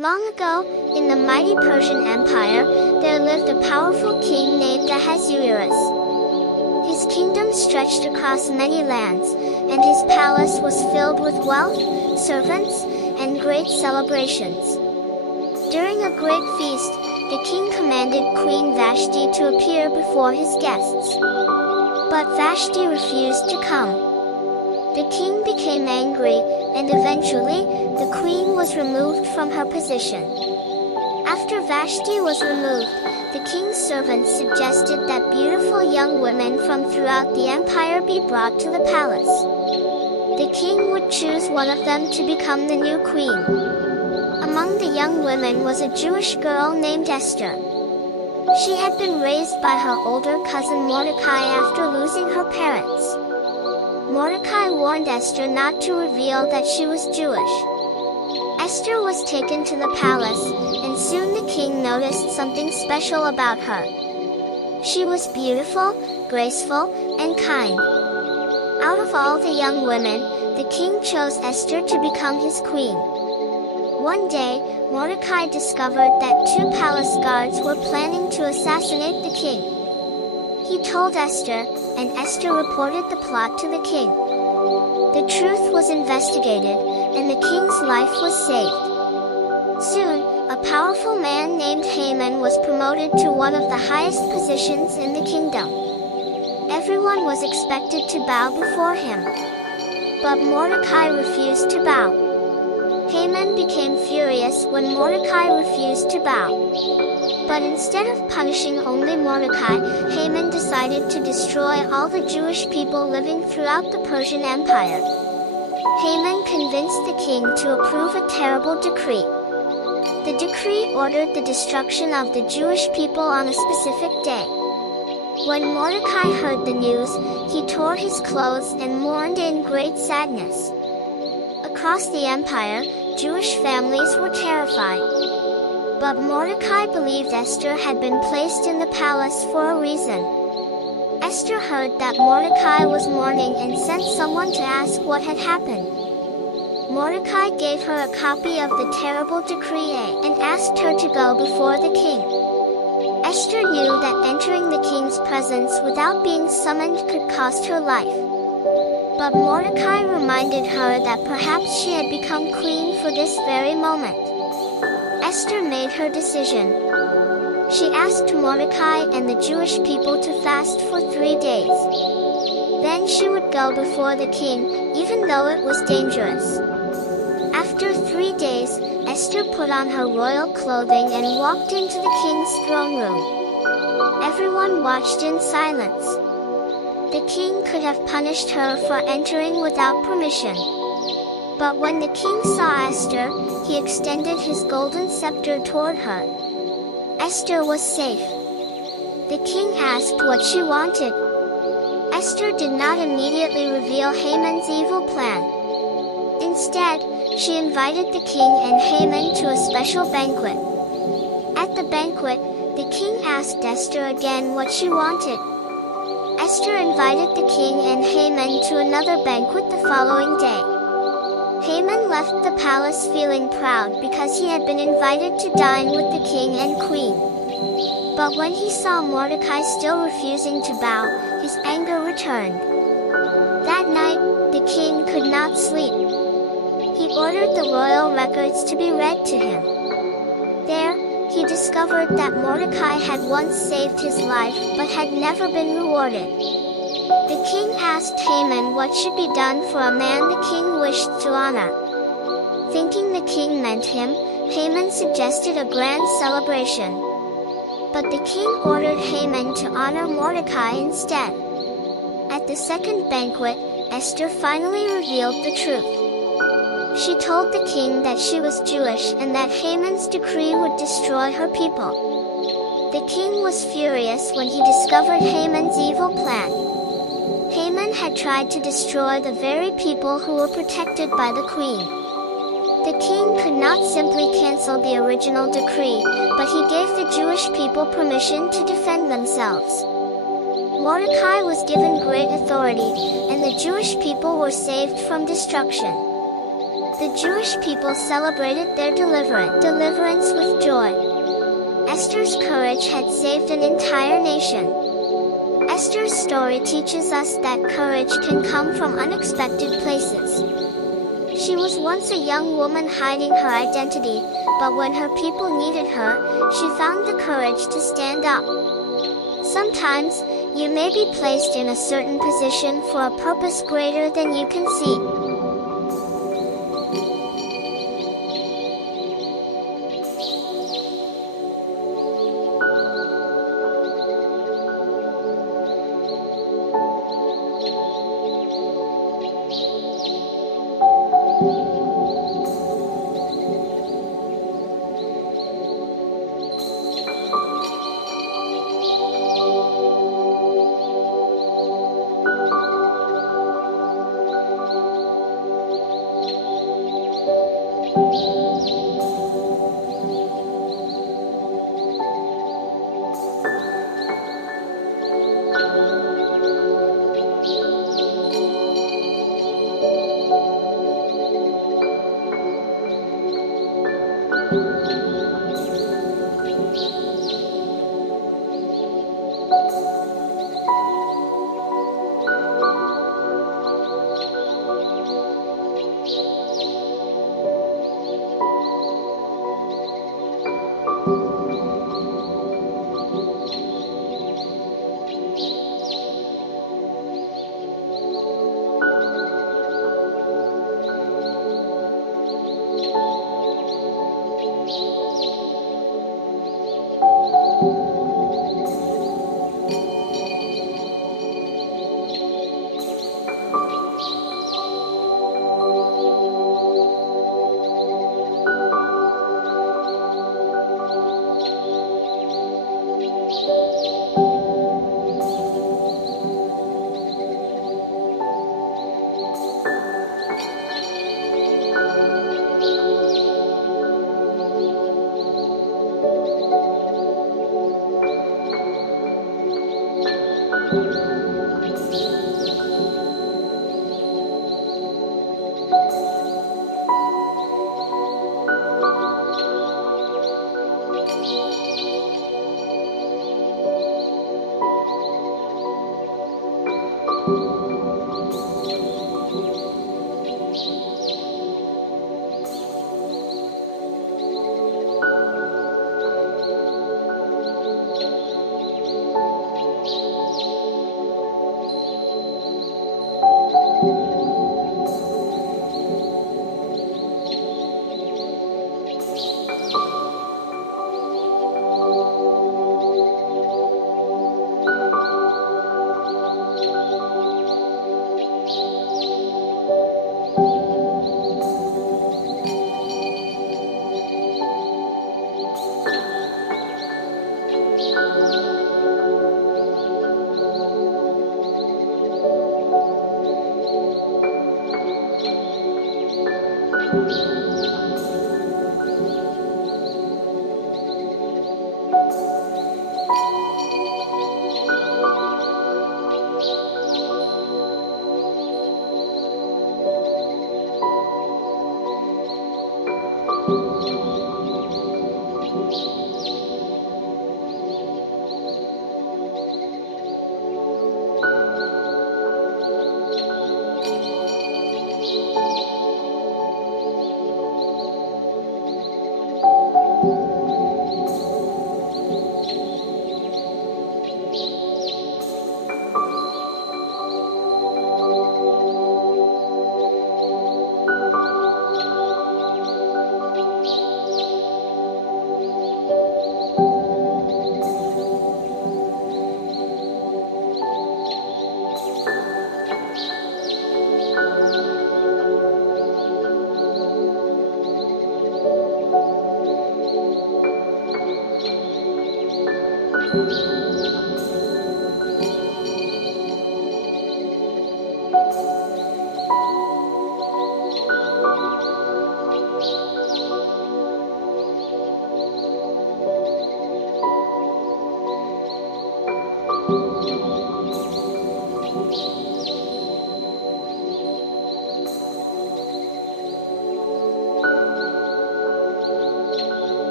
Long ago, in the mighty Persian Empire, there lived a powerful king named Ahasuerus. His kingdom stretched across many lands, and his palace was filled with wealth, servants, and great celebrations. During a great feast, the king commanded Queen Vashti to appear before his guests. But Vashti refused to come. The king became angry, and eventually, the queen was removed from her position. After Vashti was removed, the king's servants suggested that beautiful young women from throughout the empire be brought to the palace. The king would choose one of them to become the new queen. Among the young women was a Jewish girl named Esther. She had been raised by her older cousin Mordecai after losing her parents. Mordecai warned Esther not to reveal that she was Jewish. Esther was taken to the palace, and soon the king noticed something special about her. She was beautiful, graceful, and kind. Out of all the young women, the king chose Esther to become his queen. One day, Mordecai discovered that two palace guards were planning to assassinate the king. He told Esther, and Esther reported the plot to the king. The truth was investigated, and the king's life was saved. Soon, a powerful man named Haman was promoted to one of the highest positions in the kingdom. Everyone was expected to bow before him. But Mordecai refused to bow. Haman became furious when Mordecai refused to bow. But instead of punishing only Mordecai, Haman decided to destroy all the Jewish people living throughout the Persian Empire. Haman convinced the king to approve a terrible decree. The decree ordered the destruction of the Jewish people on a specific day. When Mordecai heard the news, he tore his clothes and mourned in great sadness. Across the empire, Jewish families were terrified. But Mordecai believed Esther had been placed in the palace for a reason. Esther heard that Mordecai was mourning and sent someone to ask what had happened. Mordecai gave her a copy of the terrible decree and asked her to go before the king. Esther knew that entering the king's presence without being summoned could cost her life. But Mordecai reminded her that perhaps she had become queen for this very moment. Esther made her decision. She asked Mordecai and the Jewish people to fast for 3 days. Then she would go before the king, even though it was dangerous. After 3 days, Esther put on her royal clothing and walked into the king's throne room. Everyone watched in silence. The king could have punished her for entering without permission. But when the king saw Esther, he extended his golden scepter toward her. Esther was safe. The king asked what she wanted. Esther did not immediately reveal Haman's evil plan. Instead, she invited the king and Haman to a special banquet. At the banquet, the king asked Esther again what she wanted. Esther invited the king and Haman to another banquet the following day. Haman left the palace feeling proud because he had been invited to dine with the king and queen. But when he saw Mordecai still refusing to bow, his anger returned. That night, the king could not sleep. He ordered the royal records to be read to him. There, he discovered that Mordecai had once saved his life but had never been rewarded. The king asked Haman what should be done for a man the king wished to honor. Thinking the king meant him, Haman suggested a grand celebration. But the king ordered Haman to honor Mordecai instead. At the second banquet, Esther finally revealed the truth. She told the king that she was Jewish and that Haman's decree would destroy her people. The king was furious when he discovered Haman's evil plan. Haman had tried to destroy the very people who were protected by the queen. The king could not simply cancel the original decree, but he gave the Jewish people permission to defend themselves. Mordecai was given great authority, and the Jewish people were saved from destruction. The Jewish people celebrated their deliverance with joy. Esther's courage had saved an entire nation. Esther's story teaches us that courage can come from unexpected places. She was once a young woman hiding her identity, but when her people needed her, she found the courage to stand up. Sometimes, you may be placed in a certain position for a purpose greater than you can see.